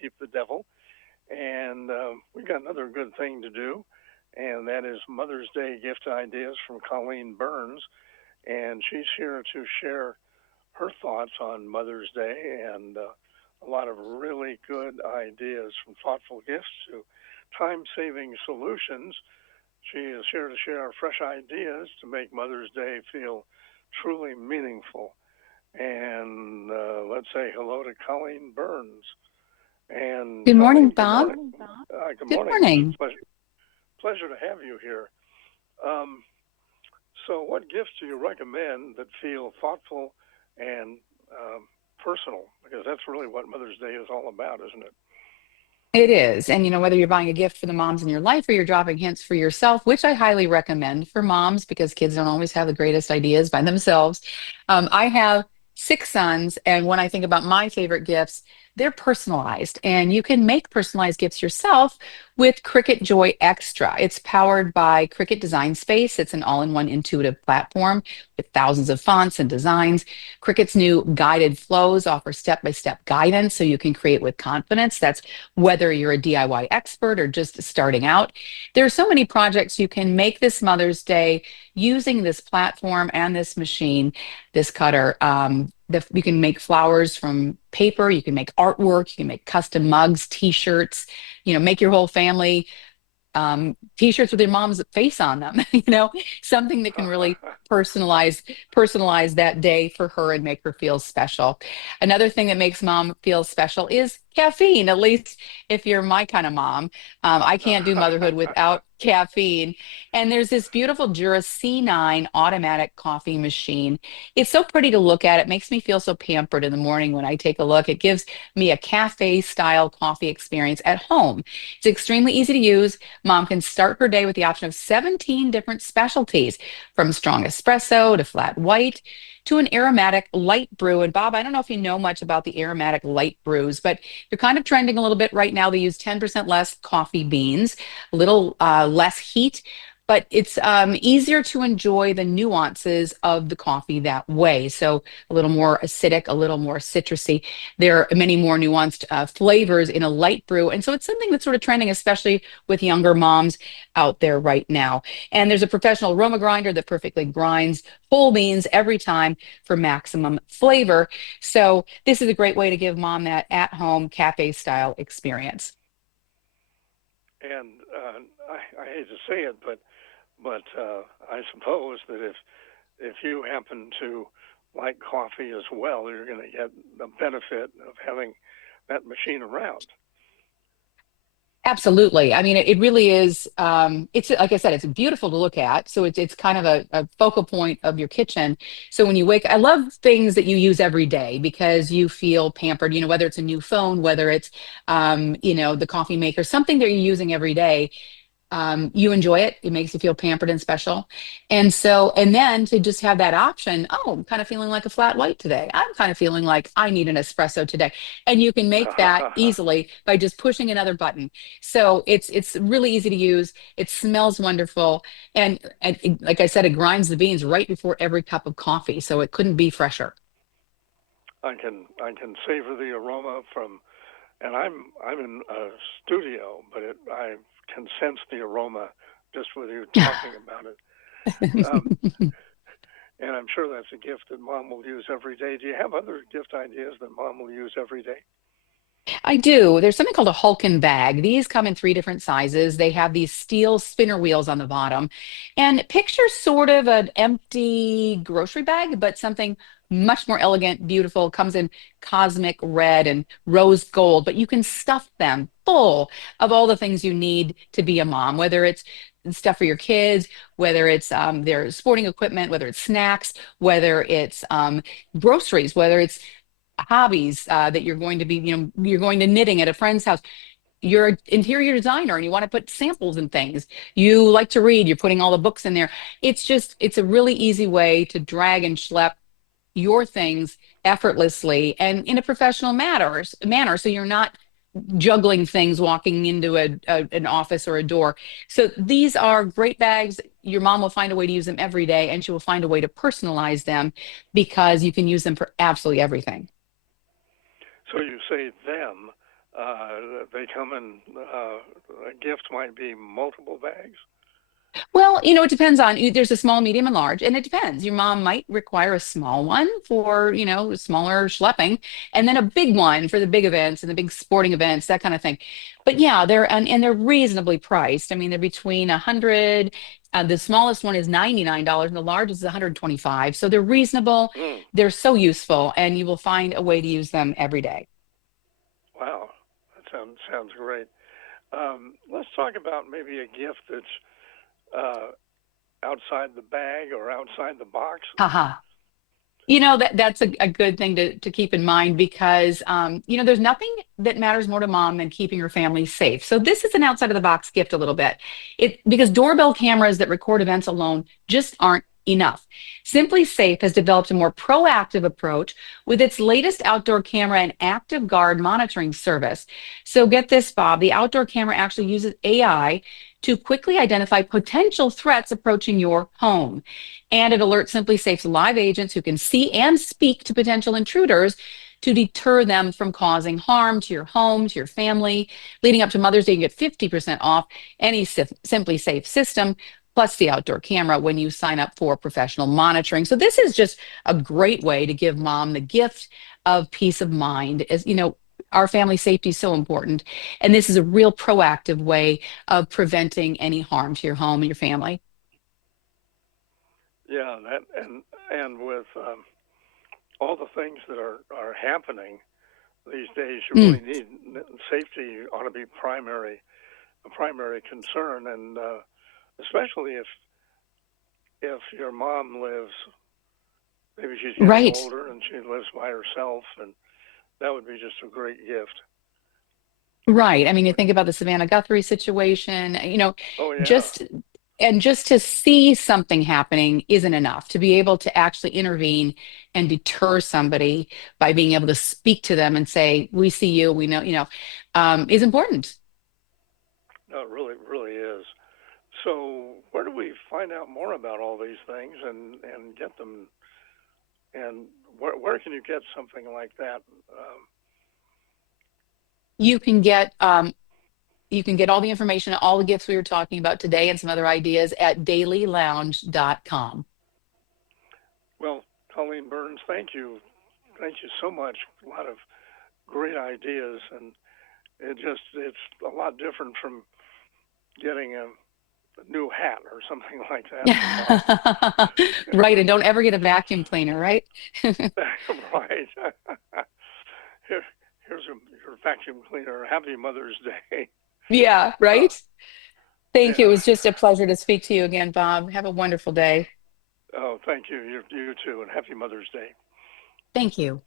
keep the devil. And we got another good thing to do, and that is Mother's Day gift ideas from Colleen Burns. And she's here to share her thoughts on Mother's Day and a lot of really good ideas from thoughtful gifts to time saving solutions. She is here to share fresh ideas to make Mother's Day feel truly meaningful. And let's say hello to Colleen Burns. And Good morning, Colleen, good Bob. morning. Good Good morning. It's morning. a pleasure to have you here. Um, so, what gifts do you recommend that feel thoughtful and personal? Because that's really what Mother's Day is all about, isn't it? It is. And whether you're buying a gift for the moms in your life or you're dropping hints for yourself, which I highly recommend for moms because kids don't always have the greatest ideas by themselves. I have six sons, and when I think about my favorite gifts, they're personalized, and you can make personalized gifts yourself with Cricut Joy Extra. It's powered by Cricut Design Space. It's an all-in-one intuitive platform with thousands of fonts and designs. Cricut's new guided flows offer step-by-step guidance so you can create with confidence. That's whether you're a DIY expert or just starting out. There are so many projects you can make this Mother's Day using this platform and this machine, this cutter. You can make flowers from paper, you can make artwork, you can make custom mugs, t-shirts, make your whole family t-shirts with your mom's face on them, something that can really personalize that day for her and make her feel special. Another thing that makes mom feel special is caffeine, at least if you're my kind of mom. I can't do motherhood without caffeine. And there's this beautiful Jura C9 automatic coffee machine. It's so pretty to look at. It makes me feel so pampered in the morning when I take a look. It gives me a cafe style coffee experience at home. It's extremely easy to use. Mom can start her day with the option of 17 different specialties, from strong espresso to flat white to an aromatic light brew. And Bob, I don't know if you know much about the aromatic light brews, but they're kind of trending a little bit right now. They use 10% less coffee beans, a little less heat, but it's easier to enjoy the nuances of the coffee that way. So a little more acidic, a little more citrusy. There are many more nuanced flavors in a light brew. And so it's something that's sort of trending, especially with younger moms out there right now. And there's a professional aroma grinder that perfectly grinds whole beans every time for maximum flavor. So this is a great way to give mom that at-home cafe style experience. And I hate to say it, but I suppose that if you happen to like coffee as well, you're going to get the benefit of having that machine around. Absolutely. I mean, it really is. It's like I said, it's beautiful to look at. So it's kind of a focal point of your kitchen. So when you wake, I love things that you use every day because you feel pampered. Whether it's a new phone, whether it's the coffee maker, something that you're using every day. You enjoy it. It makes you feel pampered and special. And then to just have that option, oh, I'm kind of feeling like a flat white today. I'm kind of feeling like I need an espresso today. And you can make that easily by just pushing another button. So it's really easy to use. It smells wonderful. And like I said, it grinds the beans right before every cup of coffee. So it couldn't be fresher. I can savor the aroma from, and I'm in a studio, but I can sense the aroma just with you talking about it. Um, and I'm sure that's a gift that mom will use every day. Do you have other gift ideas that mom will use every day? I do. There's something called a Hulkin bag. These come in three different sizes. They have these steel spinner wheels on the bottom. And picture sort of an empty grocery bag, but something much more elegant, beautiful, comes in cosmic red and rose gold, but you can stuff them full of all the things you need to be a mom, whether it's stuff for your kids, whether it's their sporting equipment, whether it's snacks, whether it's groceries, whether it's hobbies that you're going to be, you're going to knitting at a friend's house. You're an interior designer and you want to put samples and things. You like to read, you're putting all the books in there. It's a really easy way to drag and schlep your things effortlessly and in a professional manner. So you're not juggling things walking into an office or a door. So these are great bags. Your mom will find a way to use them every day and she will find a way to personalize them because you can use them for absolutely everything. So you say them. They come in. A gift might be multiple bags. Well, it depends on, there's a small, medium, and large, and it depends. Your mom might require a small one for, smaller schlepping, and then a big one for the big events and the big sporting events, that kind of thing. But yeah, and they're reasonably priced. I mean, they're between 100, the smallest one is $99, and the largest is 125. So they're reasonable. Mm, They're so useful, and you will find a way to use them every day. wow, that sounds great. Let's talk about maybe a gift that's uh, outside the bag or outside the box. Haha. That's a good thing to keep in mind because there's nothing that matters more to mom than keeping her family safe. So this is an outside of the box gift a little bit. Because doorbell cameras that record events alone just aren't enough. Simply Safe has developed a more proactive approach with its latest outdoor camera and active guard monitoring service. So get this, Bob, the outdoor camera actually uses AI to quickly identify potential threats approaching your home. And it alerts Simply Safe's live agents who can see and speak to potential intruders to deter them from causing harm to your home, to your family. Leading up to Mother's Day, you get 50% off any Simply Safe system, plus the outdoor camera when you sign up for professional monitoring. So this is just a great way to give mom the gift of peace of mind. As you know, our family safety is so important. And this is a real proactive way of preventing any harm to your home and your family. Yeah, that and with all the things that are happening these days, you Mm, really need safety ought to be a primary concern, and especially if your mom lives, maybe she's getting right. older and she lives by herself, and that would be just a great gift. Right. I mean, you think about the Savannah Guthrie situation, Oh yeah, just just to see something happening isn't enough. To be able to actually intervene and deter somebody by being able to speak to them and say, "We see you, we know," is important. no, it really is. So where do we find out more about all these things and get them? And where can you get something like that? You can get all the information, all the gifts we were talking about today, and some other ideas at dailylounge.com. Well, Colleen Burns, thank you so much. A lot of great ideas, and it's a lot different from getting a new hat or something like that for mom. Right. And don't ever get a vacuum cleaner, right? Right. Here, here's your vacuum cleaner. Happy Mother's Day. Yeah, Uh, right. Thank you. It yeah. was just a pleasure to speak to you again, Bob. Have a wonderful day. Oh, thank you. You too, and happy Mother's Day. Thank you.